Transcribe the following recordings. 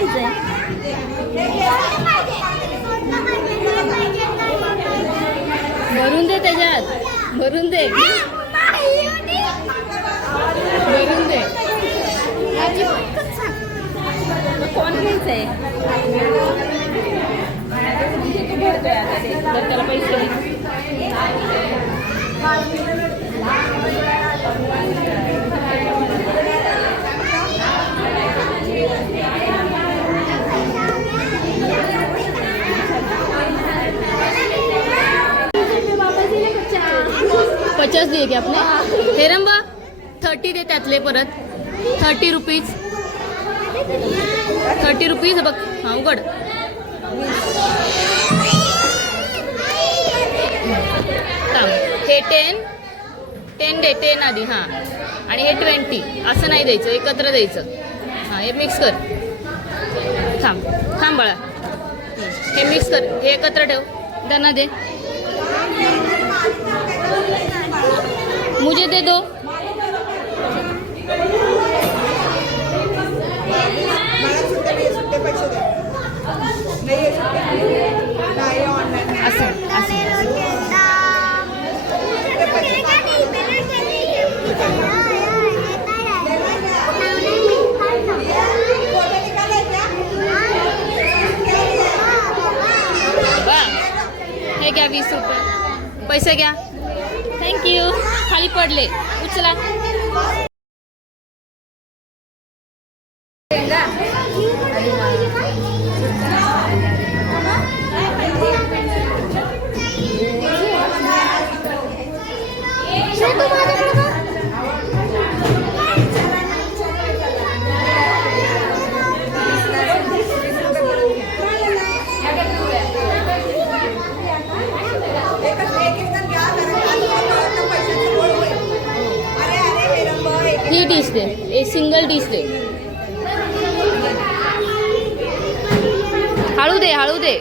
घ्यायचंय? भरून दे त्याच्यात, भरून दे, भरून दे. कोण घ्यायचंय? तू भरतोय आता ते, तर त्याला पैसे दे. 50 दिए की आपने हेरंबा 30 दे त्यातले परत 30 रुपीज 30 रुपीज बघ. हां उघड. हे 10 दे 10 आधी. हां आणि हे 20 असं नाही द्यायचं, एकत्र द्यायचं. हां हे मिक्स कर. थांब थांब बाळा, हे मिक्स कर, हे एकत्र ठेव. त्यांना दे. मुझे दे दो. असं असं हे घ्या 20 रुपये पैसे घ्या. थँक्यू. खाली पडले, उचला. ही डिश दे, एक सिंगल डिश दे. हळू दे, हळू दे.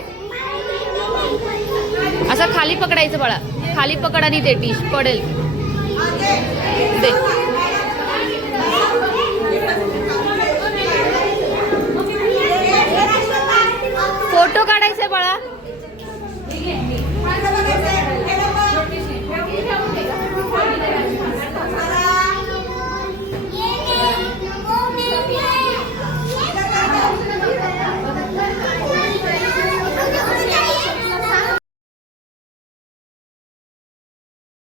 असं खाली पकडायचं बाळा, खाली पकड आणि ते डिश पडेल. दे.